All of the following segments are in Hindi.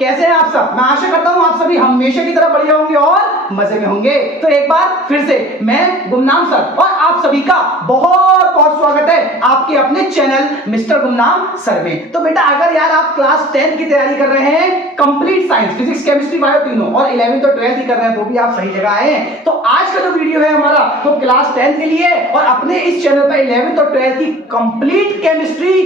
कैसे हैं आप सब? मैं आशा करता हूं आप सभी हमेशा की तरह बढ़िया होंगे और मजे में होंगे। तो एक बार फिर से मैं गुमनाम सर और आप सभी का बहुत बहुत स्वागत है आपके अपने चैनल मिस्टर गुमनाम सर में। तो बेटा अगर यार आप क्लास 10 की तैयारी कर रहे हैं, complete science, physics, chemistry, bio तीनों और 11th और 12th ही कर रहे हैं, तो भी आप सही जगह आए हैं। तो आज का जो वीडियो है हमारा तो क्लास 10 के लिए और अपने इस चैनल पर 11th और 12th की कंप्लीट केमिस्ट्री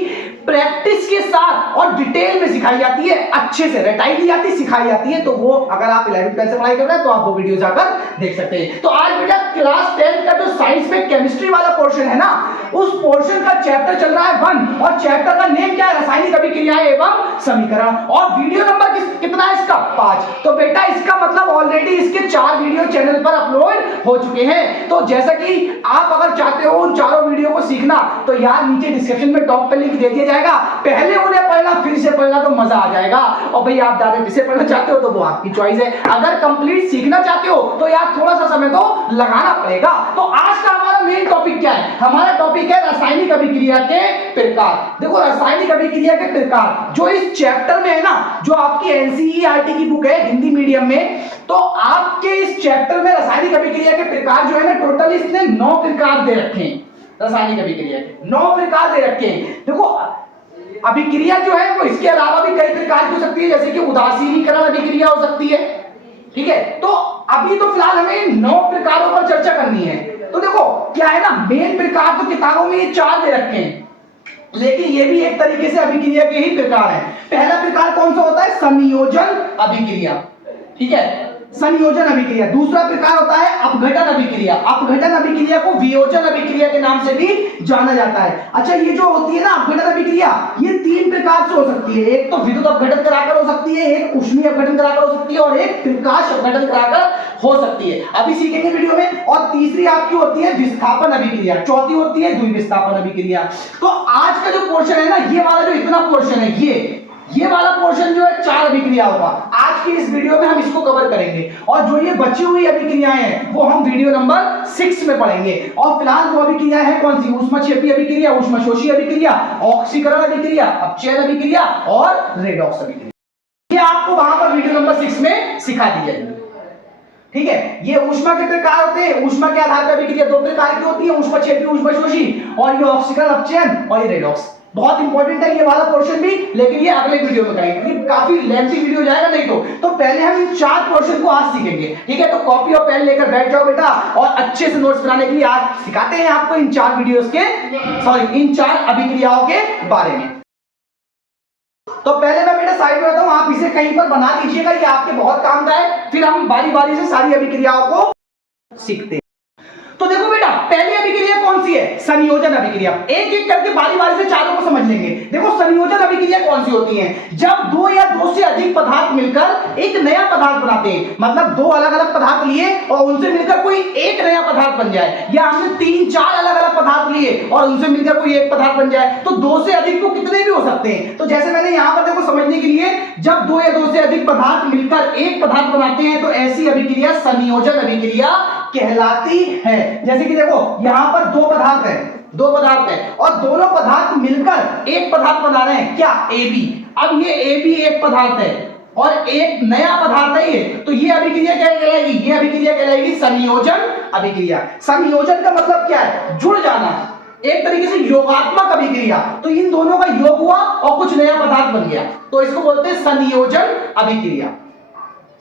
प्रैक्टिस के साथ और डिटेल में सिखाई जाती है, अच्छे से रटाई भी जाती है, सिखाई जाती है। तो वो अगर आप 11th 12th से पढ़ाई कर रहे हैं तो आप वो वीडियो जाकर देख सकते हैं। तो आज बेटा क्लास 10 का जो साइंस में केमिस्ट्री वाला पोर्शन है ना, उस पोर्शन का चैप्टर चल रहा है 1 और चैप्टर का नेम क्या है? रासायनिक अभिक्रियाएं एवं समीकरण। और वीडियो नंबर कितना है इसका? 5। तो बेटा इसका मतलब ऑलरेडी इसके 4 वीडियो चैनल पर अपलोड हो चुके हैं। तो जैसा कि आप अगर चाहते हो उन चारों वीडियो को सीखना तो यार नीचे डिस्क्रिप्शन में टॉप पे लिंक दे दिया जाएगा, पहले उन्हें पढ़ना फिर से पढ़ना तो मजा आ जाएगा। और भाई आप डायरेक्ट इसे पढ़ना चाहते हो तो वो आपकी चॉइस है, अगर कंप्लीट सीखना चाहते हो तो यार थोड़ा सा समय तो लगाना पड़ेगा। तो आज का हमारा मेन टॉपिक क्या है? हमारा टॉपिक है रासायनिक अभिक्रिया के प्रकार। देखो रासायनिक अभिक्रिया के प्रकार जो इस चैप्टर में है ना, जो आपकी एनसीईआरटी की बुक है हिंदी मीडियम में, तो आपके इस चैप्टर में रासायनिक अभिक्रिया के प्रकार जो है ना, टोटल इसने 9 प्रकार दे रखे हैं। रासायनिक अभिक्रिया के 9 प्रकार दे रखे हैं। देखो अभिक्रिया जो है वो इसके अलावा भी कई प्रकार की हो सकती है, जैसे कि उदासीनीकरण अभिक्रिया हो सकती है, ठीक है। तो अभी तो फिलहाल हमें 9 प्रकारों पर चर्चा करनी है। तो देखो क्या है ना, मेन प्रकार तो किताबों में ये 4 दे रखे हैं, लेकिन ये भी एक तरीके से अभिक्रिया के ही प्रकार है। पहला प्रकार कौन सा होता है? संयोजन अभिक्रिया, ठीक है, संयोजन अभिक्रिया। दूसरा प्रकार होता है अपघटन अभिक्रिया। अपघटन अभिक्रिया को वियोजन अभिक्रिया के नाम से भी जाना जाता है। अच्छा ये जो होती है ना अपघटन अभिक्रिया, ये 3 प्रकार से हो सकती है। एक तो विद्युत अपघटन कराकर हो सकती है, एक ऊष्मीय अपघटन कराकर हो सकती है और एक प्रकाश अपघटन कराकर हो सकती है, अभी सीखेंगे वीडियो में। और तीसरी आपकी होती है विस्थापन अभिक्रिया, चौथी होती है द्विविस्थापन अभिक्रिया। तो आज का जो पोर्शन है ना, ये वाला जो इतना पोर्शन है, ये वाला पोर्शन जो है 4 अभिक्रियाओं का, आज की इस वीडियो में हम इसको कवर करेंगे। और जो ये बची हुई अभिक्रियाएं हैं वो हम वीडियो नंबर 6 में पढ़ेंगे। और फिलहाल वो अभिक्रियाएं हैं कौन सी? ऊष्मक्षेपी अभिक्रिया, ऊष्मशोषी अभिक्रिया, ऑक्सीकरण अभिक्रिया, अपचयन अभिक्रिया और रेडॉक्स अभिक्रिया। ये आपको वहां पर वीडियो नंबर 6 में सिखा दी जाएगी, ठीक है। ये ऊष्मा के प्रकार होते हैं। ऊष्मा के आधार पर अभिक्रिया 2 प्रकार की होती है, ऊष्मक्षेपी, ऊष्मशोषी, और ये ऑक्सीकरण, अपचयन और ये रेडॉक्स। बहुत इंपॉर्टेंट है ये वाला पोर्शन भी, लेकिन ये अगले वीडियो में करेंगे क्योंकि काफी लेंथी वीडियो जाएगा नहीं तो पहले हम इन 4 पोर्शन को आज सीखेंगे, ठीक है। तो कॉपी और पेन लेकर बैठ जाओ बेटा और अच्छे से नोट्स बनाने के लिए आज सिखाते हैं आपको इन 4 वीडियोस के, इन 4 अभिक्रियाओं के बारे में। तो पहले मैं बेटा साइड में रहता हूं, आप इसे कहीं पर बना लीजिएगा, ये आपके बहुत काम का है, फिर हम बारी बारी से सारी अभिक्रियाओं को सीखते हैं। तो देखो बेटा पहली अभिक्रिया कौन सी है? संयोजन अभिक्रिया। एक एक करके बारी बारी से चारों को समझ लेंगे। देखो संयोजन अभिक्रिया कौन सी होती है? जब 2 या 2 से अधिक पदार्थ मिलकर एक नया पदार्थ बनाते हैं, मतलब 2 अलग अलग पदार्थ लिए और उनसे मिलकर कोई एक नया पदार्थ बन जाए, या हमने 3-4 अलग अलग पदार्थ लिए और उनसे मिलकर कोई एक पदार्थ बन जाए, तो 2 से अधिक को कितने भी हो सकते हैं। तो जैसे मैंने यहां पर देखो समझने के लिए, जब 2 या 2 से अधिक पदार्थ मिलकर एक पदार्थ बनाते हैं तो ऐसी अभिक्रिया संयोजन अभिक्रिया कहलाती है। जैसे कि देखो यहां पर 2 पदार्थ है और दोनों पदार्थ मिलकर एक पदार्थ बना रहे हैं, क्या? AB। अब ये AB एक पदार्थ है और एक नया पदार्थ है ये, तो ये अभिक्रिया क्या कहलाएगी? ये अभिक्रिया कहलाएगी संयोजन अभिक्रिया। संयोजन का मतलब क्या है? जुड़ जाना, एक तरीके से योगात्मक अभिक्रिया। तो इन दोनों का योग हुआ और कुछ नया पदार्थ बन गया, तो इसको बोलते हैं संयोजन अभिक्रिया।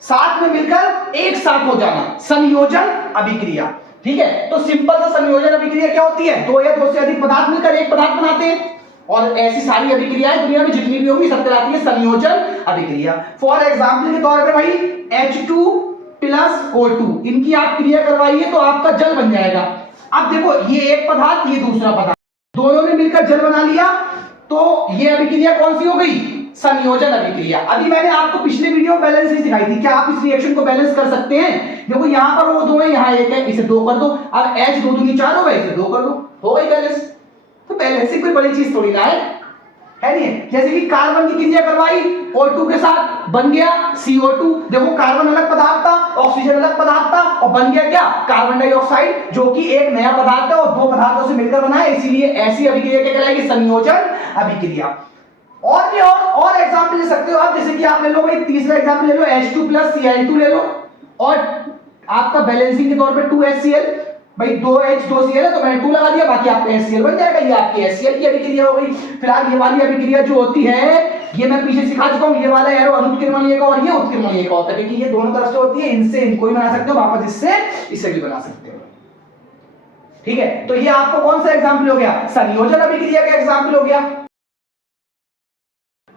साथ में मिलकर एक साथ हो जाना, संयोजन अभिक्रिया, ठीक है। तो सिंपल सा संयोजन अभिक्रिया क्या होती है? 2 या 2 से अधिक पदार्थ मिलकर एक पदार्थ बनाते हैं, और ऐसी सारी अभिक्रियाएं दुनिया में जितनी भी होंगी सब कहलाती है संयोजन अभिक्रिया। फॉर एग्जांपल के तौर पर भाई H2+O2 इनकी आप क्रिया करवाइए तो आपका जल बन जाएगा। अब देखो ये एक पदार्थ, ये दूसरा पदार्थ, दोनों ने मिलकर जल बना लिया, तो ये अभिक्रिया कौन सी हो गई? संयोजन अभिक्रिया। अभी मैंने आपको पिछले वीडियो में बैलेंस ही सिखाई थी, क्या आप इस रिएक्शन को बैलेंस कर सकते हैं? देखो यहां पर वो 2 है, यहां 1 है, इसे 2 कर दो। अब H 2 दूनी 4 हो गए, इसे 2 कर दो, हो गई बैलेंस। तो बैलेंस ही कोई बड़ी चीज थोड़ी ना है नहीं। जैसे कि कार्बन की क्रिया करवाई O2 के साथ, बन गया CO2। देखो कार्बन अलग पदार्थ था, ऑक्सीजन अलग पदार्थ था, और बन गया क्या? कार्बन डाइऑक्साइड, जो कि एक नया पदार्थ है और 2 पदार्थों से मिलकर बना है, इसीलिए ऐसी अभिक्रिया क्या कहलाएगी? संयोजन अभिक्रिया। और भी और एग्जांपल ले सकते हो आप, जैसे कि आप ले लो भाई तीसरा एग्जांपल ले लो H2 प्लस Cl2 ले लो, और आपका बैलेंसिंग के तौर पे 2HCl, भाई 2H 2Cl है तो मैंने 2 लगा दिया, बाकी आपका HCl बन जाएगा। ये आपकी HCl की अभिक्रिया हो गई। फिलहाल ये वाली अभिक्रिया जो होती है ये मैं पीछे सिखा चुका हूं, ये वाला एरो अनुत्कीर्णीय का और ये उत्कीर्णीय का होता है, क्योंकि ये दोनों तरफ से होती है, इनसे इनको ही बना सकते हो, वापस इससे इसे भी बना सकते हो। ठीक है, तो ये आपको कौन सा एग्जांपल हो गया? संयोजन अभिक्रिया का एग्जांपल हो गया।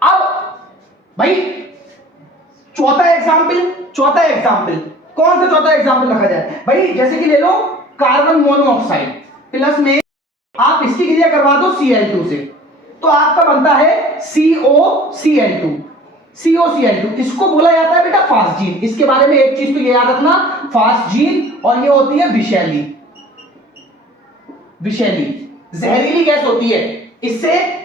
अब भाई चौथा एग्जांपल कौन सा चौथा एग्जांपल रखा जाए? भाई जैसे कि ले लो कार्बन मोनोऑक्साइड प्लस में आप इसकी क्रिया करवा दो Cl2 से, तो आपका बनता है COCl2। इसको बोला जाता है बेटा फास्जीन। इसके बारे में एक चीज तो ये याद रखना, फास्जीन, और ये होती है विषैली जहरीली गैस होती है, इससे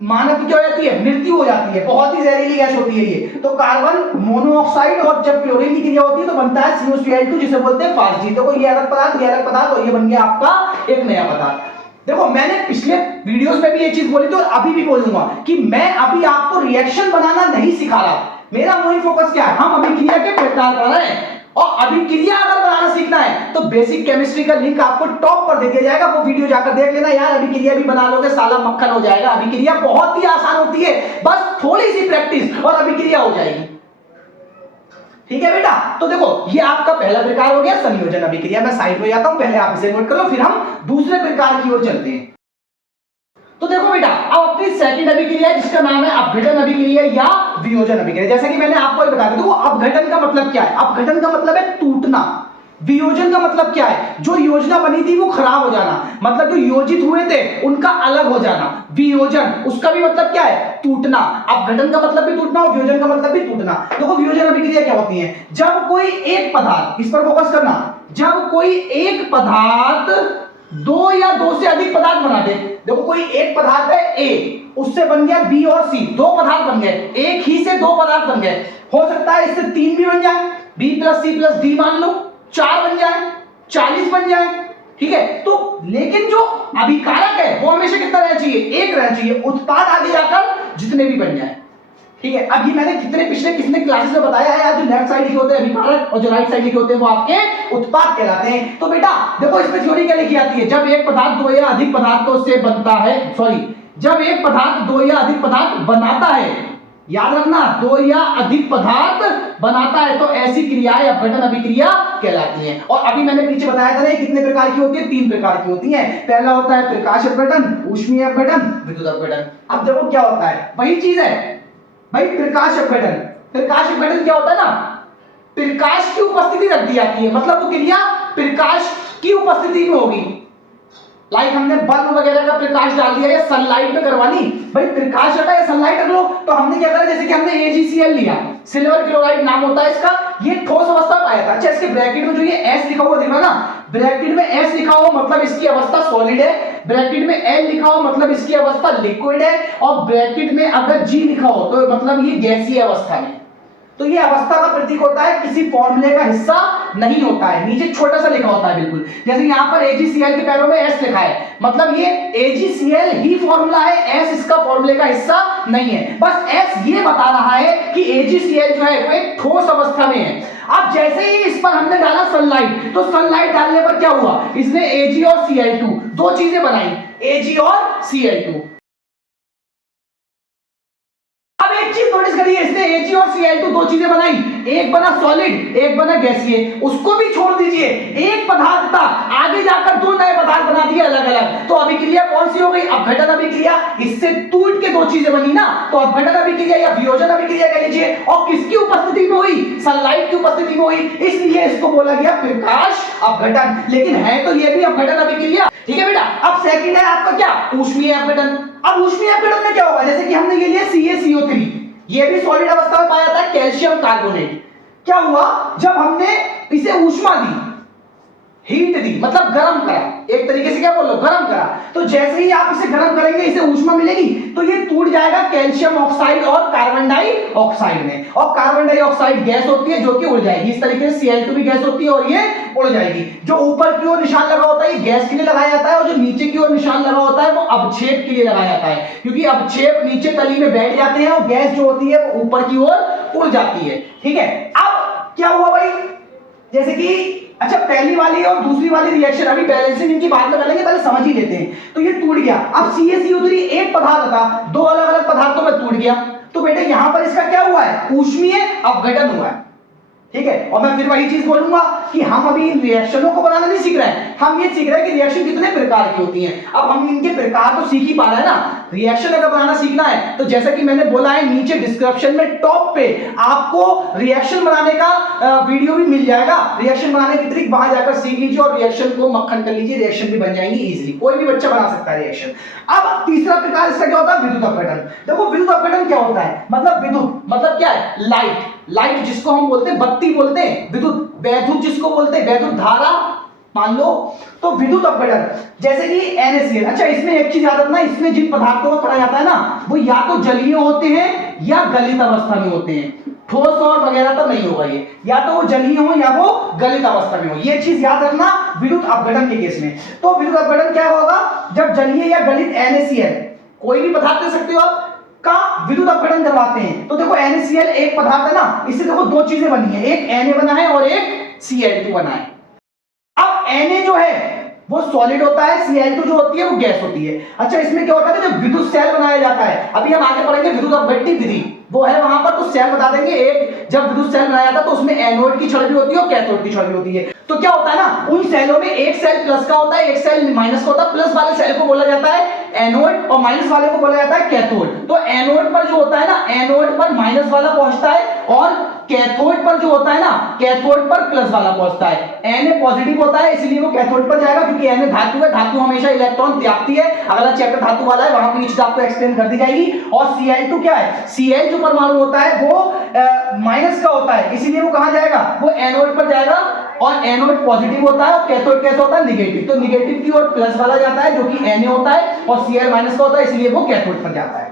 मानव की क्या हो जाती है? मृत्यु हो जाती है, बहुत ही जहरीली गैस होती है ये। तो कार्बन मोनोऑक्साइड और जब क्लोरीन की क्रिया होती है तो बनता है COCl2, जिसे बोलते हैं फास्जीन। देखो ये अलग पदार्थ और ये बन गया आपका एक नया पदार्थ। देखो मैंने पिछले वीडियोस में भी ये चीज बोली थी और अभी भी बोलूंगा कि मैं अभी आपको रिएक्शन बनाना नहीं सिखा रहा। मेरा मेन फोकस क्या है? हम अभिक्रिया के प्रकार पढ़ रहे हैं, और अभिक्रिया अगर बनाना सीखना है तो बेसिक केमिस्ट्री का लिंक आपको टॉप पर दे दिया जाएगा, वो वीडियो जाकर देख लेना यार। अभिक्रिया भी बना लोगे साला मक्खन हो जाएगा। अभिक्रिया बहुत ही आसान होती है, बस थोड़ी सी प्रैक्टिस और अभिक्रिया हो जाएगी। ठीक है बेटा, तो देखो ये आपका पहला प्रकार हो गया संयोजन अभिक्रिया। मैं साइड में जाता हूं, पहले आप इसे नोट कर लो, फिर हम दूसरे प्रकार की ओर चलते हैं। तो देखो बेटा, अब अपनी सेकंड अभिक्रिया जिसका नाम है अपघटन अभिक्रिया या वियोजन अभिक्रिया। जैसा कि मैंने आपको बता दिया, देखो अपघटन का मतलब क्या है? अपघटन का मतलब है टूटना। वियोजन का मतलब क्या है? जो योजना बनी थी वो खराब हो जाना, मतलब जो योजित हुए थे उनका अलग हो जाना। वियोजन उसका भी मतलब क्या है? टूटना। अपघटन का मतलब भी टूटना और वियोजन का मतलब भी टूटना। देखो वियोजन अभिक्रिया क्या होती है? जब कोई एक पदार्थ, इस पर फोकस करना, जब कोई एक पदार्थ दो या दो से अधिक पदार्थ बना दे। देखो कोई एक पदार्थ है A, उससे बन गया B और C, दो पदार्थ बन गए, एक ही से दो पदार्थ बन गए। हो सकता है इससे 3 भी बन जाए, B plus C plus D मान लो 4 बन जाए, 40 बन जाए। ठीक है, तो लेकिन जो अभिकारक है वो हमेशा कितना रहना चाहिए? एक रहना चाहिए। उत्पाद आगे जाकर जितने भी बन जाए। ठीक है, अभी मैंने कितने क्लासेस में बताया है, जो लेफ्ट साइड लिखे होते हैं अभिकारक और जो राइट साइड लिखे होते हैं वो आपके उत्पाद कहलाते हैं। तो बेटा देखो इसमें थ्योरी क्या लिखी जाती है? जब एक पदार्थ दो या अधिक पदार्थों से बनता है, जब एक पदार्थ दो या अधिक पदार्थ बनाता है, याद रखना, दो या अधिक पदार्थ बनाता है, तो ऐसी क्रियाएं अपघटन अभिक्रिया कहलाती हैं। और अभी मैंने पीछे बताया था ना कितने प्रकार की होती है? 3 प्रकार की होती है। पहला होता है प्रकाश अपघटन, ऊष्मीय अपघटन, विद्युत अपघटन। अब देखो क्या होता है, वही चीज है भाई, प्रकाश अपघटन क्या होता है ना? प्रकाश की उपस्थिति रख दी जाती है, मतलब वो क्रिया प्रकाश की उपस्थिति में होगी। लाइक हमने बल्ब वगैरह का प्रकाश डाल दिया, या सनलाइट में करवानी, भाई प्रकाश रखा या सनलाइट रख लो। तो हमने क्या करा, जैसे कि हमने AgCl लिया, सिल्वर क्लोराइड नाम होता है इसका, ये ठोस अवस्था में आया था। अच्छा इसके ब्रैकेट में जो ये S लिखा हुआ दिख रहा ना, ब्रैकेट में S लिखा हो मतलब इसकी अवस्था सॉलिड है, ब्रैकेट में L लिखा हो मतलब इसकी अवस्था लिक्विड है, और ब्रैकेट में अगर G लिखा हो तो मतलब ये गैसीय अवस्था में। तो ये अवस्था का प्रतीक होता है, किसी फॉर्मूले का हिस्सा नहीं होता है, नीचे छोटा सा लिखा होता है बिल्कुल। जैसे यहाँ पर AgCl के पैरों में S लिखा है, मतलब ये AgCl ही फॉर्मूला है, S इसका फॉर्मूले का हिस्सा नहीं है। बस S ये बता रहा है कि AgCl जो है वो एक ठोस अवस्था में है। अब जैसे ही इस पर हमने डाला सनलाइट, तो सनलाइट डालने पर क्या हुआ? इसने Ag और Cl2 दो चीजें बनाई, Ag और Cl2। एक चीज नोटिस करिए, इसने Ag और Cl2 दो चीजें बनाई, एक बना सॉलिड, एक बना गैसीय। उसको भी छोड़ दीजिए, एक पदार्थ था, आगे जाकर दो नए पदार्थ बना दिए अलग अलग। तो अभिक्रिया कौन सी हो गई? अपघटन अभिक्रिया। इससे टूट के दो चीजें बनी ना, तो अपघटन अभिक्रिया या वियोजन अभिक्रिया कह लीजिए। और किसकी उपस्थिति में हुई? सनलाइट की उपस्थिति में हुई, इसलिए इसको बोला गया प्रकाश अपघटन। लेकिन है तो ये भी अपघटन अभिक्रिया। ठीक है बेटा, अब सेकंड है आपका क्या? ऊष्मीय अपघटन। अब ऊष्मीय अपघटन में क्या होगा? जैसे कि हमने ये लिया CaCO3, ये भी सॉलिड अवस्था में पाया जाता है, कैल्शियम कार्बोनेट। क्या हुआ? जब हमने इसे ऊष्मा दी, हीट दी मतलब गर्म करा, एक तरीके से क्या बोल लो, गर्म करा। तो जैसे ही आप इसे गर्म करेंगे इसे ऊष्मा मिलेगी तो ये टूट जाएगा कैल्शियम ऑक्साइड और कार्बन डाइऑक्साइड में, और कार्बन डाइऑक्साइड गैस होती है जो कि उड़ जाएगी। इस तरीके से Cl2 भी गैस होती है और ये उड़ जाएगी। जो ऊपर की ओर निशान लगा होता है ये गैस के लिए लगाया जाता है, और जो नीचे की ओर निशान लगा होता है वो अवक्षेप के लिए लगाया जाता है, क्योंकि अवक्षेप नीचे तली में बैठ जाते हैं और गैस जो होती है वो ऊपर की ओर उड़ जाती है। ठीक है, अब क्या हुआ भाई, जैसे कि अच्छा पहली वाली और दूसरी वाली रिएक्शन अभी बैलेंसिंग इनकी बात में करेंगे, पहले समझ ही लेते हैं। तो ये टूट गया, अब CaCO3 एक पदार्थ था, दो अलग अलग पदार्थों में टूट गया, तो बेटे यहां पर इसका क्या हुआ है, ऊष्मीय अपघटन हुआ है। ठीक है, और मैं फिर वही चीज बोलूंगा कि हम अभी इन रिएक्शनों को बनाना नहीं सीख रहे हैं, हम ये सीख रहे हैं कि रिएक्शन कितने प्रकार की होती हैं। अब हम इनके प्रकार तो सीख ही पा रहे हैं ना। रिएक्शन अगर बनाना सीखना है तो जैसा कि मैंने बोला है नीचे डिस्क्रिप्शन में टॉप पे आपको रिएक्शन बनाने का वीडियो भी मिल जाएगा। रिएक्शन बनाने की ट्रिक वहां जाकर सीख लीजिए और रिएक्शन को मक्खन कर लीजिए, रिएक्शन भी बन जाएंगी इजीली, कोई भी बच्चा बना सकता है रिएक्शन। अब तीसरा प्रकार इसका क्या होता है, विद्युत अपघटन। देखो विद्युत अपघटन क्या होता है, मतलब विद्युत मतलब क्या है, लाइट, लाइट जिसको हम बोलते हैं बत्ती बोलते हैं, विद्युत वैद्युत जिसको बोलते हैं वैद्युत धारा मान लो, तो विद्युत अपघटन जैसे कि NaCl। अच्छा इसमें एक चीज याद रखना, इसमें जिन पदार्थों को पढ़ा जाता है ना वो या तो जलीय होते हैं या गलित अवस्था में होते हैं, ठोस और वगैरह तो नहीं होगा ये, या तो वो जलीय हो या वो गलित अवस्था में हो, ये चीज याद रखना विद्युत अपघटन के केस में। तो विद्युत अपघटन क्या होगा, जब जलीय या गलित NaCl कोई भी पदार्थ ले सकते हो आप का विद्युत अपघटन करवाते हैं। तो देखो NaCl एक पदार्थ है ना, इससे देखो दो चीजें बनी है, एक Na बना है और एक Cl2 बना है। अब Na जो है वो सॉलिड होता है, Cl2 जो होती है वो गैस होती है। अच्छा इसमें क्या होता है, जब विद्युत सेल बनाया जाता है, अभी हम आगे पढ़ेंगे विद्युत अपघट्य विधि वो है वहां पर, तो सेल बता देंगे। एक जब विद्युत सेल बनाया जाता है तो उसमें एनोड की छड़ भी होती है और कैथोड की छड़ भी होती है। तो क्या होता है ना, उन सेलों में एक सेल प्लस का होता है, एक सेल माइनस का होता है। प्लस वाले सेल को बोला जाता है एनोड और माइनस वाले को बोला जाता है कैथोड। तो एनोड पर जो होता है ना, एनोड पर माइनस वाला पहुंचता है और कैथोड पर जो होता है ना, कैथोड पर प्लस वाला पहुंचता है। Na पॉजिटिव होता है इसलिए वो कैथोड पर जाएगा, क्योंकि Na धातु है, धातु हमेशा इलेक्ट्रॉन त्यागती है। अगला चैप्टर धातु वाला है, वहां पर ये चीज आपको एक्सप्लेन कर दी जाएगी। और Cl2 क्या है, Cl जो परमाणु होता है वो माइनस का होता है, इसीलिए वो कहां जाएगा, वो एनोड पर जाएगा। और एनोड पॉजिटिव होता है और कैथोड कैसा होता है, नेगेटिव। तो नेगेटिव की ओर प्लस वाला जाता है जो कि Na होता है, और Cl माइनस का होता है इसलिए वो कैथोड पर जाता है।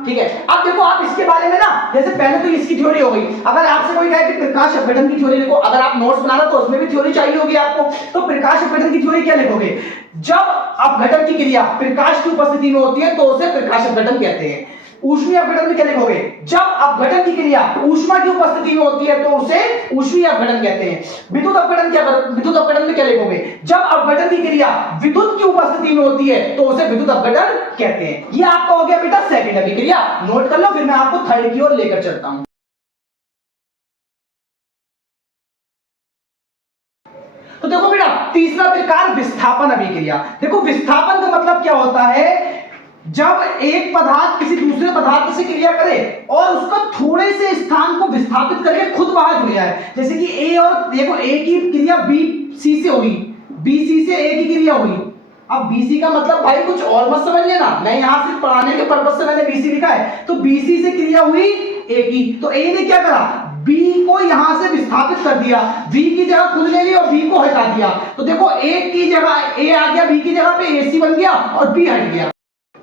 ठीक है, अब देखो आप इसके बारे में ना, जैसे पहले तो इसकी थ्योरी हो गई। अगर आपसे कोई कहे कि प्रकाश अपघटन की थ्योरी लिखो, अगर आप नोट्स बना रहे तो उसमें भी थ्योरी चाहिए होगी आपको, तो प्रकाश अपघटन की थ्योरी क्या लिखोगे, जब अपघटन की क्रिया प्रकाश की उपस्थिति में होती है तो उसे प्रकाश अपघटन कहते हैं। ऊष्मीय अपघटन में क्या लिखोगे, जब अपघटन की क्रिया ऊष्मा की उपस्थिति में होती है तो उसे ऊष्मीय अपघटन कहते हैं। विद्युत अपघटन क्या, विद्युत अपघटन में क्या लिखोगे, जब अपघटन की क्रिया विद्युत की उपस्थिति में होती है तो उसे विद्युत अपघटन कहते हैं। ये आपका हो गया बेटा सेकंड अभिक्रिया, नोट कर लो, फिर मैं आपको थर्ड की ओर लेकर चलता हूं। तो देखो बेटा तीसरा प्रकार विस्थापन अभिक्रिया। देखो विस्थापन का मतलब क्या होता है, जब एक पदार्थ किसी दूसरे पदार्थ से क्रिया करे और उसका थोड़े से स्थान को विस्थापित करके खुद वहां जुड़ जाए। जैसे कि ए और देखो ए की क्रिया BC से हुई, BC से ए की क्रिया हुई। अब BC का मतलब भाई कुछ और मत समझ लेना, मैं यहां सिर्फ पढ़ाने के पर्पस से मैंने BC लिखा है। तो BC से क्रिया हुई ए की, तो ए ने क्या करा, B को यहां से विस्थापित कर दिया, B की जगह खुद ले ली और B को हटा दिया। तो देखो A की जगह A आ गया, B की जगह पे AC बन गया और B हट गया।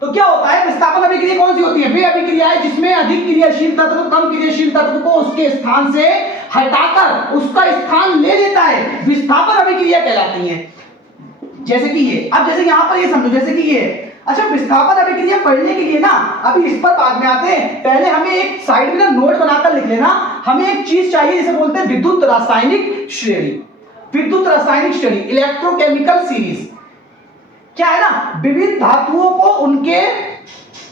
तो क्या होता है, विस्थापन अभिक्रिया कौन सी होती है, वे अभिक्रिया है जिसमें अधिक क्रियाशील तत्व कम क्रियाशील तत्व को उसके स्थान से हटाकर उसका स्थान ले लेता है, विस्थापन अभिक्रिया कहलाती है। जैसे कि ये, अब जैसे यहां पर ये समझो, जैसे कि ये। अच्छा विस्थापन अभिक्रिया पढ़ने के लिए ना अभी इस पर बाद में आते हैं, पहले हमें एक साइड में ना नोट बनाकर लिख लेना। हमें एक चीज चाहिए जिसे बोलते हैं विद्युत रासायनिक श्रेणी। विद्युत रासायनिक श्रेणी, इलेक्ट्रोकेमिकल सीरीज क्या है ना, विविध धातुओं को उनके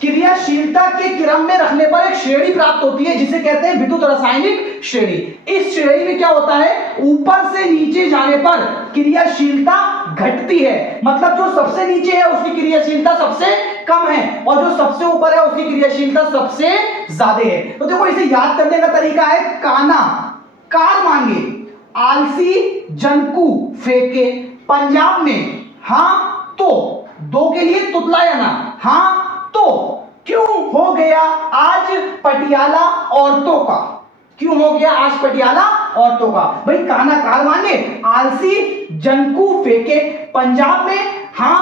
क्रियाशीलता के क्रम में रखने पर एक श्रेणी प्राप्त होती है जिसे कहते हैं विद्युत रासायनिक श्रेणी। इस श्रेणी में क्या होता है, ऊपर से नीचे जाने पर क्रियाशीलता घटती है, मतलब जो सबसे नीचे है उसकी क्रियाशीलता सबसे कम है और जो सबसे ऊपर है उसकी क्रियाशीलता सबसे ज्यादा है। तो देखो इसे याद करने का तरीका है, काना कार मांगे, आलसी जनकू फेंके, पंजाब में हाँ तो, दो के लिए तुतलाया ना, हाँ तो, क्यों हो गया आज पटियाला औरतों का, क्यों हो गया आज पटियाला औरतों का। भाई काना कार माने आलसी जंकू फेंके पंजाब में, हाँ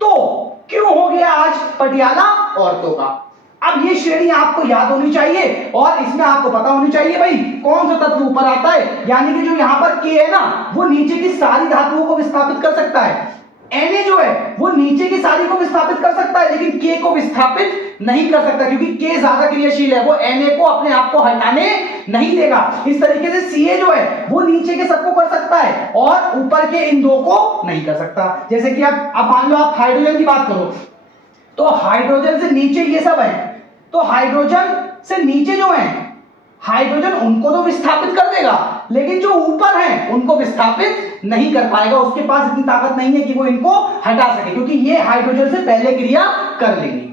तो क्यों हो गया आज पटियाला औरतों का। अब ये श्रेणी आपको याद होनी चाहिए और इसमें आपको पता होनी चाहिए भाई कौन सा तत्व ऊपर आता है, यानी कि जो यहां पर के है ना वो नीचे की सारी धातुओं को विस्थापित कर सकता है। Na जो है वो नीचे की सारी को विस्थापित कर सकता है लेकिन K को विस्थापित नहीं कर सकता क्योंकि K ज्यादा क्रियाशील है, वो Na को अपने आप को हटाने नहीं देगा। इस तरीके से Ca जो है वो नीचे के सबको कर सकता है और ऊपर के इन दो को नहीं कर सकता। जैसे कि अब मान लो आप हाइड्रोजन की बात करो तो हाइड्रोजन से नीचे ये सब है, तो हाइड्रोजन से नीचे जो है हाइड्रोजन उनको तो विस्थापित कर देगा लेकिन जो ऊपर है उनको विस्थापित नहीं कर पाएगा, उसके पास इतनी ताकत नहीं है कि वो इनको हटा सके क्योंकि ये हाइड्रोजन से पहले क्रिया कर लेंगे।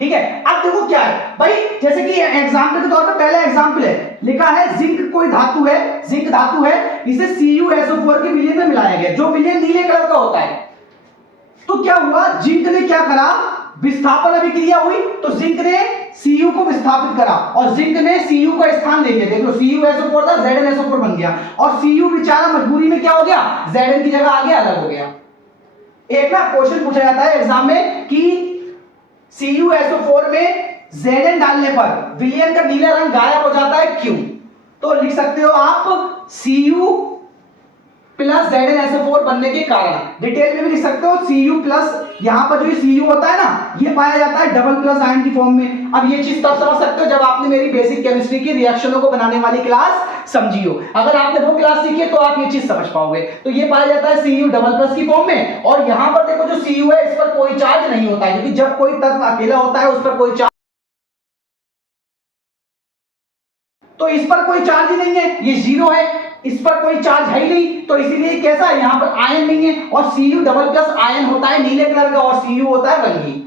ठीक है, अब देखो क्या है भाई, जैसे कि एग्जांपल के तौर पर पहला एग्जांपल है, लिखा है जिंक कोई धातु है, जिंक धातु है, इसे CuSO4 के विलयन में मिलाया गया, जो विलयन नीले कलर का होता है। तो क्या हुआ, जिंक ने क्या करा, विस्थापन अभिक्रिया हुई तो जिंक ने Cu को विस्थापित करा और जिंक ने Cu का स्थान ले लिया। देख लो CuSO4 था, ZnSO4 बन गया और Cu बेचारा मजबूरी में क्या हो गया, Zn की जगह आगे अलग हो गया। एक ना क्वेश्चन पूछा जाता है एग्जाम में कि CuSO4 में Zn डालने पर विलयन का नीला रंग गायब हो जाता है क्यों, तो लिख सकते हो आप Cu प्लस ZnSO4 बनने के कारण। डिटेल में भी लिख सकते हो Cu प्लस, यहां पर जो ये Cu होता है ना ये पाया जाता है डबल प्लस आयन की फॉर्म में। अब ये चीज तब समझ सकते हो जब आपने मेरी बेसिक केमिस्ट्री की रिएक्शनों को बनाने वाली क्लास समझी हो। अगर आपने वो क्लास सीखी है तो आप ये चीज समझ पाओगे। तो ये पाया जाता है Cu डबल प्लस की फॉर्म में और यहां पर देखो जो Cu है इस पर कोई चार्ज नहीं होता है क्योंकि जब कोई तत्व अकेला होता है उस पर कोई चार्ज, तो इस पर कोई चार्ज ही नहीं है, ये जीरो है, इस पर कोई चार्ज है ही नहीं, तो इसीलिए कैसा है यहाँ पर आयन नहीं है और Cu डबल प्लस आयन होता है नीले कलर का और Cu होता है रंगीन।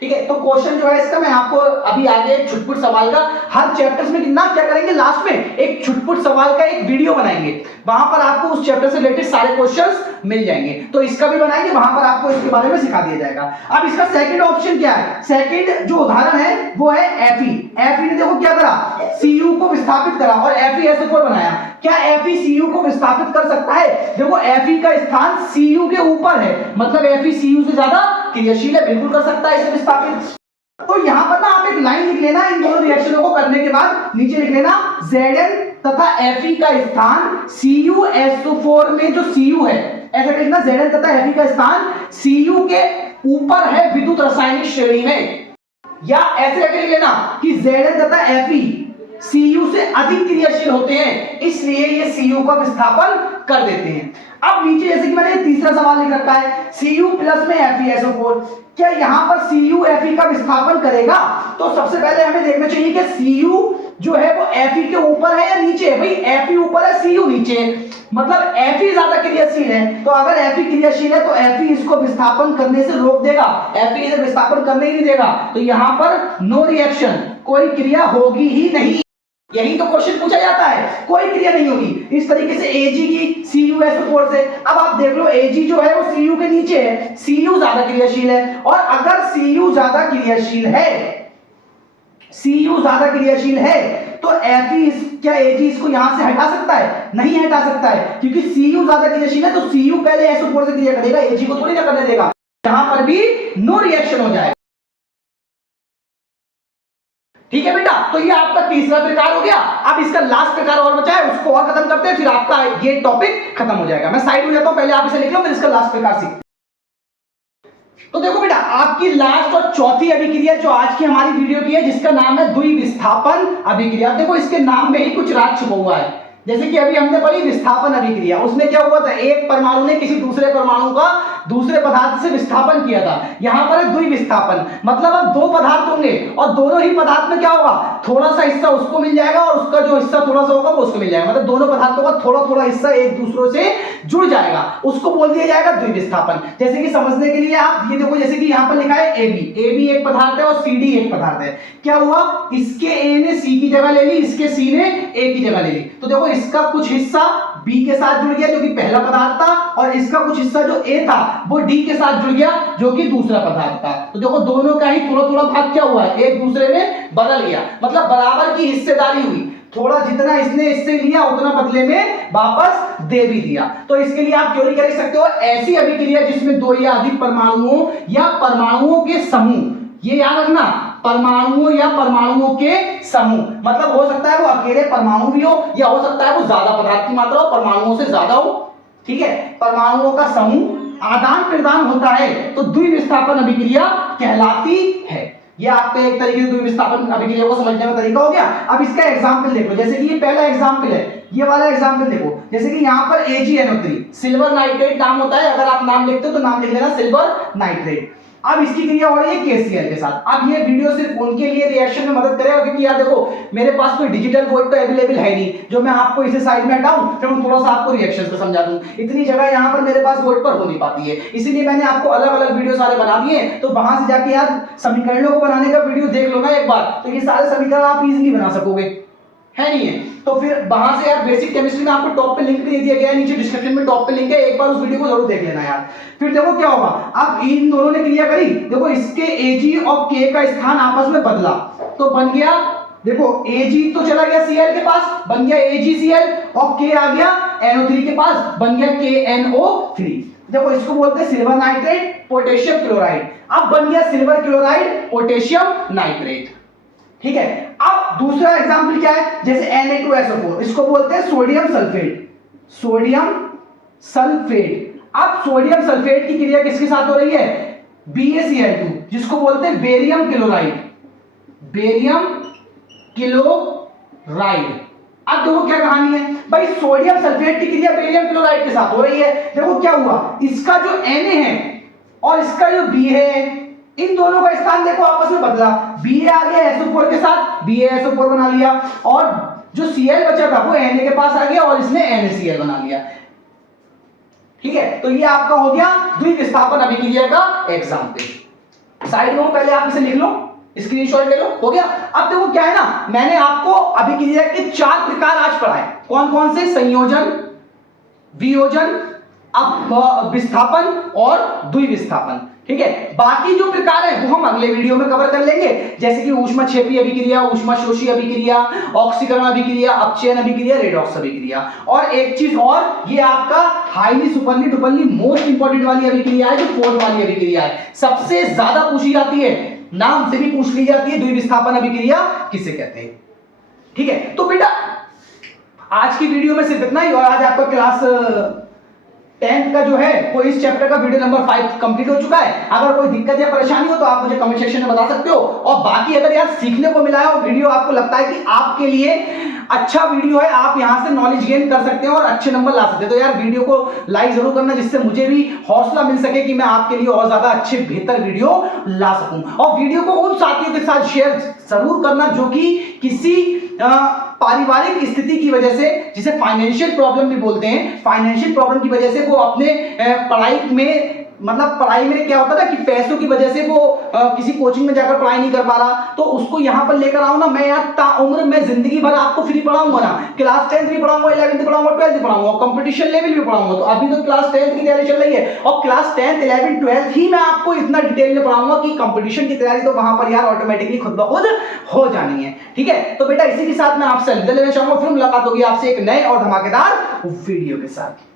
ठीक है, तो क्वेश्चन जो है इसका मैं आपको अभी आगे एक छुटपुट सवाल का, हर चैप्टर्स में कितना क्या करेंगे, लास्ट में एक छुटपुट सवाल का एक वीडियो बनाएंगे, वहां पर आपको उस चैप्टर से रिलेटेड सारे क्वेश्चंस मिल जाएंगे, तो इसका भी बनाएंगे, वहां पर आपको इसके बारे में सिखा दिया जाएगा। अब इसका सेकंड ऑप्शन क्या है, सेकंड जो उदाहरण है वो है Fe। Fe ने देखो क्या करा, Cu को विस्थापित करा और FeSO4 बनाया। क्या Fe Cu को विस्थापित कर सकता है, देखो Fe का स्थान Cu के ऊपर है, मतलब Fe Cu से ज्यादा क्रियाशील है, बिल्कुल कर सकता है इसे विस्थापित। तो यहां पर ना आप एक लाइन लिख लेना इन दोनों रिएक्शनों को करने के बाद, नीचे लिख लेना Zn तथा Fe का स्थान CuSO4 में जो Cu है, ऐसा लिखना Zn तथा Fe का स्थान Cu के ऊपर है विद्युत रासायनिक श्रेणी में, या ऐसे करके लिख लेना कि Zn तथा Fe Cu से अधिक क्रियाशील होते हैं इसलिए ये Cu का विस्थापन कर देते हैं। अब नीचे जैसे कि मैंने तीसरा सवाल लिख रखा है Cu प्लस में FeSO4, क्या यहां पर Cu Fe का विस्थापन करेगा, तो सबसे पहले हमें देखना चाहिए कि Cu जो है वो Fe के ऊपर है या नीचे है। भाई Fe ऊपर है Cu नीचे है, मतलब Fe ज्यादा क्रियाशील है, तो अगर Fe क्रियाशील है तो Fe इसको विस्थापन करने से रोक देगा, Fe इसे विस्थापन करने ही नहीं देगा, तो यहां पर नो रिएक्शन, कोई क्रिया होगी ही नहीं। यही तो क्वेश्चन पूछा जाता है, कोई क्रिया नहीं होगी। इस तरीके से Ag की CuSO4 से, अब आप देख लो Ag जो है वो Cu के नीचे है, Cu ज्यादा क्रियाशील है, और अगर Cu ज्यादा क्रियाशील है, Cu ज्यादा क्रियाशील है तो Fe क्या Ag इसको यहां से हटा सकता है, नहीं हटा सकता है, क्योंकि Cu ज्यादा क्रियाशील है तो Cu पहले SO4 से क्रिया करेगा, Ag को थोड़ी ना करने देगा, यहां पर भी नो रिएक्शन हो जाएगा। ठीक है बेटा, तो ये आपका तीसरा प्रकार हो गया। अब इसका लास्ट प्रकार और बचा है, उसको और खत्म करते हैं, फिर आपका ये टॉपिक खत्म हो जाएगा। मैं साइड हो जाता हूं, पहले आप इसे लिख लो, फिर इसका लास्ट प्रकार सीख। तो देखो बेटा, आपकी लास्ट और चौथी अभिक्रिया जो आज की हमारी वीडियो की है, जिसका नाम है द्विविस्थापन अभिक्रिया। देखो इसके नाम में ही कुछ राज छुपा हुआ है। जैसे कि अभी हमने पढ़ी विस्थापन अभिक्रिया, उसमें क्या हुआ था, एक परमाणु ने किसी दूसरे परमाणु का दूसरे पदार्थ से विस्थापन किया था। यहां पर है द्विविस्थापन, मतलब अब दो पदार्थ होंगे और दोनों ही पदार्थ में क्या होगा, थोड़ा सा हिस्सा उसको मिल जाएगा और उसका जो हिस्सा थोड़ा सा होगा वो उसको मिल जाएगा, मतलब दोनों पदार्थों का थोड़ा थोड़ा हिस्सा एक दूसरे से जुड़ जाएगा, उसको बोल दिया जाएगा द्विविस्थापन। जैसे कि समझने के लिए आप ये देखो, जैसे कि यहाँ पर लिखा है AB एक पदार्थ है और CD एक पदार्थ है। क्या हुआ, इसके A ने C की जगह ले ली, इसके C ने A की जगह ले ली, तो देखो इसका कुछ हिस्सा बी के साथ जुड़ गया जो कि पहला पदार्थ था, और इसका कुछ हिस्सा जो ए था वो डी के साथ जुड़ गया जो कि दूसरा पदार्थ था। तो देखो दोनों का ही थोड़ा थोड़ा भाग क्या हुआ है, एक दूसरे में बदल गया, मतलब बराबर की हिस्सेदारी हुई। थोड़ा जितना इसने इससे लिया उतना बदले में वापस दे भी दिया। तो इसके लिए आप थ्योरी कर सकते हो, ऐसी अभिक्रिया जिसमें दो या अधिक परमाणुओं या परमाणुओं के समूह, ये याद रखना, परमाणुओं या परमाणुओं के समूह, मतलब हो सकता है वो अकेले परमाणु भी हो या हो सकता है वो ज्यादा पदार्थ की मात्रा हो, परमाणुओं से ज्यादा हो, ठीक है, परमाणुओं का समूह आदान प्रदान होता है तो द्विविस्थापन अभिक्रिया कहलाती है। ये आपके एक तरीके से द्विविस्थापन अभिक्रिया को समझने का तरीका हो गया। अब इसका एग्जांपल देखो, जैसे कि ये पहला एग्जांपल है, ये वाला एग्जांपल देखो, जैसे कि यहाँ पर AgNO3 सिल्वर नाइट्रेट नाम होता है, अगर आप नाम लिखते हो तो नाम लिख लेना सिल्वर नाइट्रेट। अब इसकी क्रिया हो रही है KCl के साथ। अब ये वीडियो सिर्फ उनके लिए रिएक्शन में मदद करेगा क्योंकि यार देखो मेरे पास कोई डिजिटल बोर्ड तो अवेलेबल है नहीं जो मैं आपको इसे साइड में हटाऊं फिर मैं थोड़ा सा आपको रिएक्शंस को समझा दूं, इतनी जगह यहाँ पर मेरे पास बोर्ड पर हो नहीं पाती है, इसीलिए मैंने आपको अलग अलग वीडियो सारे बना दिए। तो वहां से जाके यार समीकरणों को बनाने का वीडियो देख लो ना एक बार, तो ये सारे समीकरण आप इजीली बना सकोगे, है नहीं है? तो फिर वहां से यार बेसिक केमिस्ट्री में आपको टॉप पे लिंक दे दिया गया है, नीचे डिस्क्रिप्शन में टॉप पे लिंक है, एक बार उस वीडियो को जरूर देख लेना यार। फिर देखो क्या होगा, अब इन दोनों ने क्रिया करी, देखो इसके Ag और K का स्थान आपस में बदला तो बन गया, देखो Ag तो चला गया Cl के पास, बन गया AgCl, और K आ गया NO3 के पास, बन गया KNO3। देखो इसको बोलते हैं सिल्वर नाइट्रेट पोटेशियम क्लोराइड, अब बन गया सिल्वर क्लोराइड पोटेशियम नाइट्रेट, ठीक है। अब दूसरा एग्जांपल क्या है, जैसे Na2SO4, इसको बोलते हैं सोडियम सल्फेट, सोडियम सल्फेट। अब सोडियम सल्फेट की क्रिया किसके साथ हो रही है, BaCl2, जिसको बोलते हैं बेरियम क्लोराइड, बेरियम क्लोराइड। अब देखो क्या कहानी है भाई, सोडियम सल्फेट की क्रिया बेरियम क्लोराइड के साथ हो रही है। देखो क्या हुआ, इसका जो Na है और इसका जो B है, इन दोनों का स्थान देखो आपस में बदला, Ba आ गया SO4 के साथ, BaSO4 बना लिया, और जो Cl बचा था वो Na के पास आ गया और इसने NaCl बना लिया, ठीक है। तो ये आपका हो गया द्विविस्थापन अभिक्रिया का एग्जांपल। साइड में पहले आप इसे लिख लो, स्क्रीनशॉट ले लो, हो गया। अब देखो क्या है ना, मैंने आपको अभिक्रिया के 4 प्रकार आज पढ़ाए, कौन कौन से, संयोजन, वियोजन, विस्थापन और द्विविस्थापन, ठीक है। बाकी जो प्रकार है वो हम अगले वीडियो में कवर कर लेंगे, जैसे कि ऊष्माक्षेपी अभिक्रिया, ऊष्माशोषी अभिक्रिया, ऑक्सीकरण अभिक्रिया, अपचयन अभिक्रिया, रेडॉक्स अभिक्रिया। और एक चीज और, ये आपका हाईली सुपरली डुपरली मोस्ट इंपॉर्टेंट वाली अभिक्रिया है, जो फोर्थ वाली अभिक्रिया है, सबसे ज्यादा पूछी जाती है, नाम से भी पूछ ली जाती है, द्विविस्थापन अभिक्रिया किसे कहते हैं, ठीक है। तो बेटा आज की वीडियो में सिर्फ इतना ही, और आज आपका क्लास 10th का जो है वो इस चैप्टर का वीडियो नंबर 5 कंप्लीट हो चुका है। अगर कोई दिक्कत या परेशानी हो तो आप मुझे कमेंट सेक्शन में बता सकते हो, और बाकी अगर यार सीखने को मिला है और वीडियो आपको लगता है कि आपके लिए अच्छा वीडियो है, आप यहां से नॉलेज गेन कर सकते हैं और अच्छे नंबर ला सकते हैं, तो यार वीडियो को लाइक जरूर करना, जिससे मुझे भी हौसला मिल सके कि मैं आपके लिए और ज्यादा अच्छे बेहतर वीडियो ला सकूं। और वीडियो को उन साथियों के साथ शेयर जरूर करना जो कि किसी पारिवारिक स्थिति की वजह से, जिसे फाइनेंशियल प्रॉब्लम भी बोलते हैं, फाइनेंशियल प्रॉब्लम की वजह से वो अपने पढ़ाई में, मतलब पढ़ाई में क्या होता है ना कि पैसों की वजह से वो किसी कोचिंग में जाकर पढ़ाई नहीं कर पा रहा, तो उसको यहाँ पर लेकर आओ ना, मैं यार ताउम्र मैं जिंदगी भर आपको फ्री पढ़ाऊंगा ना, क्लास 10th भी पढ़ाऊंगा, 11th पढ़ाऊंगा, 12th पढ़ाऊंगा, कंपटीशन लेवल भी पढ़ाऊंगा। तो अभी तो क्लास 10th की तैयारी चल रही है, और क्लास 10th 11th 12th ही मैं आपको इतना डिटेल में पढ़ाऊंगा कि कंपटीशन की तैयारी तो वहां पर यार ऑटोमेटिकली खुद ब खुद हो जानी है, ठीक है। तो बेटा इसी के साथ मैं आपसे अलविदा लेना चाहूंगा, फिर मुलाकात होगी आपसे एक नए और धमाकेदार वीडियो के साथ।